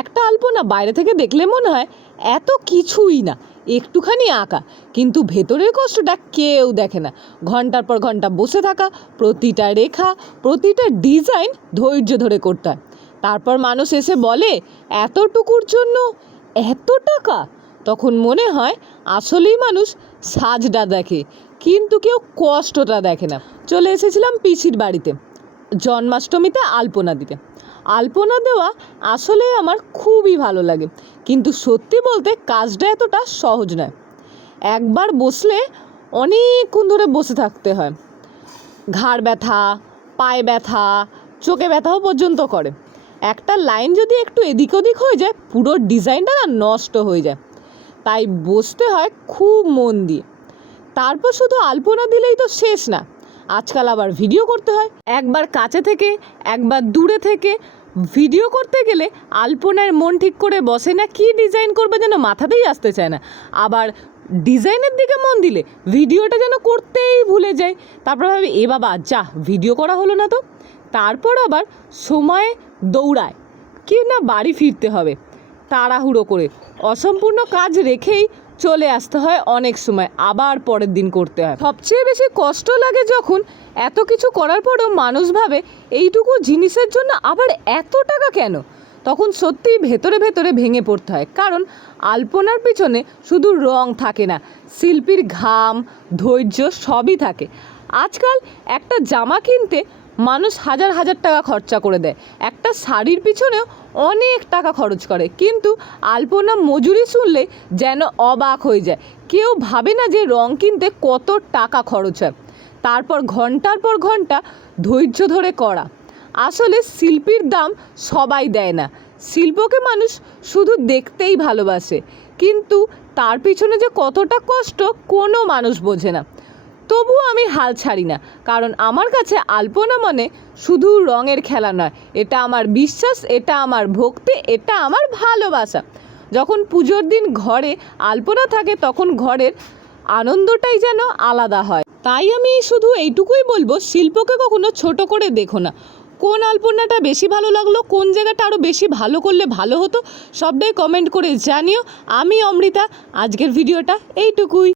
একটা আলপনা বাইরে থেকে দেখলে মনে হয় এত কিছুই না, একটুখানি আঁকা, কিন্তু ভেতরের কষ্টটা কেউ দেখে না। ঘন্টার পর ঘন্টা বসে থাকা, প্রতিটা রেখা, প্রতিটা ডিজাইন ধৈর্য ধরে করতে হয়। তারপর মানুষ এসে বলে এতটুকুর জন্য এত টাকা। তখন মনে হয় আসলেই মানুষ সাজটা দেখে, কিন্তু কেউ কষ্টটা দেখে না। চলে এসেছিলাম পিসির বাড়িতে জন্মাষ্টমীতে আলপনা দিতে। আলপনা দেওয়া আসলে আমার খুবই ভালো লাগে, কিন্তু সত্যি বলতে কাজটা এতটা সহজ নয়। একবার বসলে অনেকক্ষণ ধরে বসে থাকতে হয়। ঘাড় ব্যথা, পায়ে ব্যথা, চোখে ব্যথাও পর্যন্ত করে। একটা লাইন যদি একটু এদিক ওদিক হয়ে যায়, পুরো ডিজাইনটা না নষ্ট হয়ে যায়। তাই বসতে হয় খুব মন দিয়ে। তারপর শুধু আলপনা দিলেই তো শেষ না, আজকাল আবার ভিডিও করতে হয়। একবার কাছে থেকে একবার দূরে থেকে ভিডিও করতে গেলে আলপনার মন ঠিক করে বসে না, কি ডিজাইন করবে যেন মাথাতেই আসতে চায় না। আবার ডিজাইনের দিকে মন দিলে ভিডিওটা যেন করতেই ভুলে যায়। তারপর ভাবি এ বাবা যা ভিডিও করা হলো না তো। তারপর আবার সময় দৌড়ায়, কি না বাড়ি ফিরতে হবে তাড়াহুড়ো করে, অসম্পূর্ণ কাজ রেখেই চলে আসতে হয়। অনেক সময় আবার পরের দিন করতে হয়। সবচেয়ে বেশি কষ্ট লাগে যখন এত কিছু করার পরেও মানুষ ভাবে এইটুকু জিনিসের জন্য আবার এত টাকা কেন। তখন সত্যিই ভেতরে ভেতরে ভেঙে পড়তে হয়, কারণ আলপনার পিছনে শুধু রং থাকে না, শিল্পীর ঘাম, ধৈর্য সবই থাকে। আজকাল একটা জামা কিনতে মানুষ হাজার হাজার টাকা খরচা করে দেয়, একটা শাড়ির পিছনেও অনেক টাকা খরচ করে, কিন্তু আলপনা মজুরি শুনলে যেন অবাক হয়ে যায়। কেউ ভাবে না যে রং কিনতে কত টাকা খরচ হয়। তারপর ঘন্টার পর ঘন্টা ধৈর্য ধরে করা। আসলে শিল্পীর দাম সবাই দেয় না, শিল্পকে মানুষ শুধু দেখতেই ভালোবাসে, কিন্তু তার পিছনে যে কতটা কষ্ট কোনো মানুষ বোঝে না। তবুও আমি হাল ছাড়ি না, কারণ আমার কাছে আলপনা মানে শুধু রঙের খেলা নয়, এটা আমার বিশ্বাস, এটা আমার ভক্তি, এটা আমার ভালোবাসা। যখন পুজোর দিন ঘরে আলপনা থাকে তখন ঘরের আনন্দটাই যেন আলাদা হয়। তাই আমি শুধু এইটুকুই বলবো, শিল্পকে কখনো ছোট করে দেখো না। কোন আলপনাটা বেশি ভালো লাগলো, কোন জায়গাটা আরও বেশি ভালো করলে ভালো হতো, সবটাই কমেন্ট করে জানিও। আমি অমৃতা, আজকের ভিডিওটা এইটুকুই।